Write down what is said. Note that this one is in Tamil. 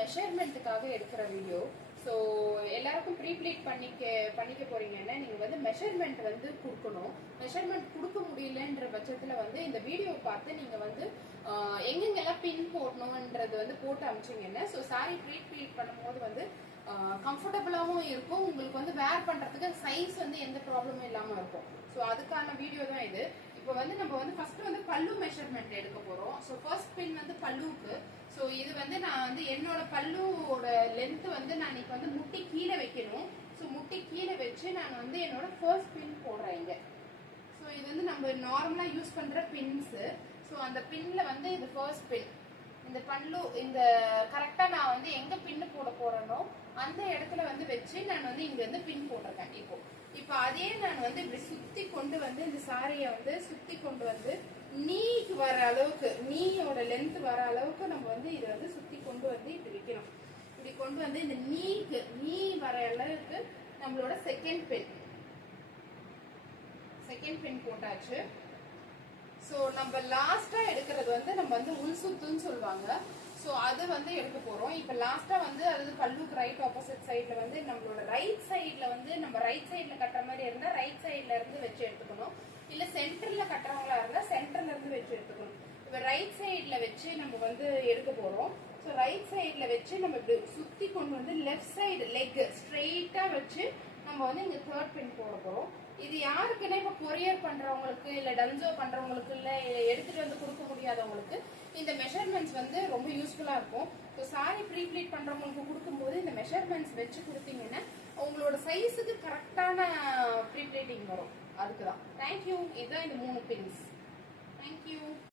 மெஷர்மெண்ட்டுக்காக எடுக்கிற வீடியோ. ஸோ எல்லாருக்கும் ப்ரீப்ளீட் பண்ணிக்க போறீங்கன்னா நீங்க வந்து மெஷர்மெண்ட் வந்து கொடுக்கணும். மெஷர்மெண்ட் கொடுக்க முடியலன்ற பட்சத்துல வந்து இந்த வீடியோ பார்த்து நீங்க வந்து எங்கெங்கெல்லாம் பின் போடணும்ன்றது வந்து போட்டு அமிச்சிங்கன்னா ஸோ சாரி ப்ரீப்ளீட் பண்ணும்போது வந்து கம்ஃபர்டபுளாகவும் இருக்கும். உங்களுக்கு வந்து வேர் பண்றதுக்கு சைஸ் வந்து எந்த ப்ராப்ளமும் இல்லாம இருக்கும். ஸோ அதுக்கான வீடியோ தான் இது. இப்போ வந்து நம்ம வந்து ஃபர்ஸ்ட் வந்து பல்லு மெஷர்மெண்ட் எடுக்க போறோம். ஸோ ஃபர்ஸ்ட் பின் வந்து பல்லுக்கு. ஸோ இது வந்து நான் வந்து என்னோட பல்லுவோட லென்த் வந்து நான் இன்னைக்கு வந்து முட்டி கீழே வைக்கணும். ஸோ முட்டி கீழே வச்சு நான் வந்து என்னோட ஃபர்ஸ்ட் பின் போடுறேன் இங்க. ஸோ இது வந்து நம்ம நார்மலா யூஸ் பண்ற பின்ஸ். ஸோ அந்த பின்ல வந்து இது ஃபர்ஸ்ட் பின். இந்த பல்லு இந்த கரெக்டா நான் வந்து எங்க பின்னு போட போறேனோ அந்த இடத்துல வந்து வச்சு நான் வந்து இங்க வந்து பின் போட்டிருக்கேன். இப்போ அதே நான் வந்து இப்படி சுத்தி கொண்டு வந்து இந்த சாரியை வந்து சுத்தி கொண்டு வந்து நீக்கு வர அளவுக்கு நீயோட லென்த் வர அளவுக்கு நம்ம வந்து இதை வந்து சுத்தி கொண்டு வந்து இப்படி வைக்கணும். இப்படி கொண்டு வந்து இந்த நீ வர அளவுக்கு நம்மளோட செகண்ட் பின் போட்டாச்சு. ஸோ நம்ம லாஸ்டா எடுக்கிறது வந்து நம்ம வந்து உள் சுத்துன்னு சொல்லுவாங்க. ஸோ அது வந்து எடுக்க போறோம். இப்போ லாஸ்டா வந்து அதாவது பல்லுக்கு ரைட் ஆப்போசிட் சைட்ல வந்து நம்மளோட ரைட் சைட்ல வந்து நம்ம ரைட் சைட்ல கட்டுற மாதிரி இருந்தா ரைட் சைட்ல இருந்து வச்சு எடுத்துக்கணும். இல்ல சென்டர்ல கட்டுறவங்களா இருந்தா சென்டர்ல இருந்து வச்சு எடுத்துக்கணும். இப்போ ரைட் சைட்ல வச்சு நம்ம வந்து எடுக்க போறோம். ஸோ ரைட் சைட்ல வச்சு நம்ம இப்படி சுத்தி கொண்டு வந்து லெஃப்ட் சைடு லெக் ஸ்ட்ரெயிட்டா வச்சு நம்ம வந்து இங்க தேர்ட் பின் போட போறோம். இது யாருக்குன்னா இப்ப கொரியர் பண்றவங்களுக்கு இல்ல டன்சோ பண்றவங்களுக்கு இல்ல எடுத்துட்டு வந்து கொடுக்க முடியாதவங்களுக்கு இந்த மெஷர்மெண்ட்ஸ் வந்து ரொம்ப யூஸ்ஃபுல்லா இருக்கும். ஸோ சாரி ப்ரீப்ளீட் பண்றவங்களுக்கு கொடுக்கும்போது இந்த மெஷர்மெண்ட்ஸ் வச்சு கொடுத்தீங்கன்னா உங்களோட சைஸுக்கு கரெக்டான ப்ரீப்ளீட்டிங் வரும். அதுக்குதான். தேங்க்யூ. இதுதான் இந்த 3 பின்ஸ். தேங்க்யூ.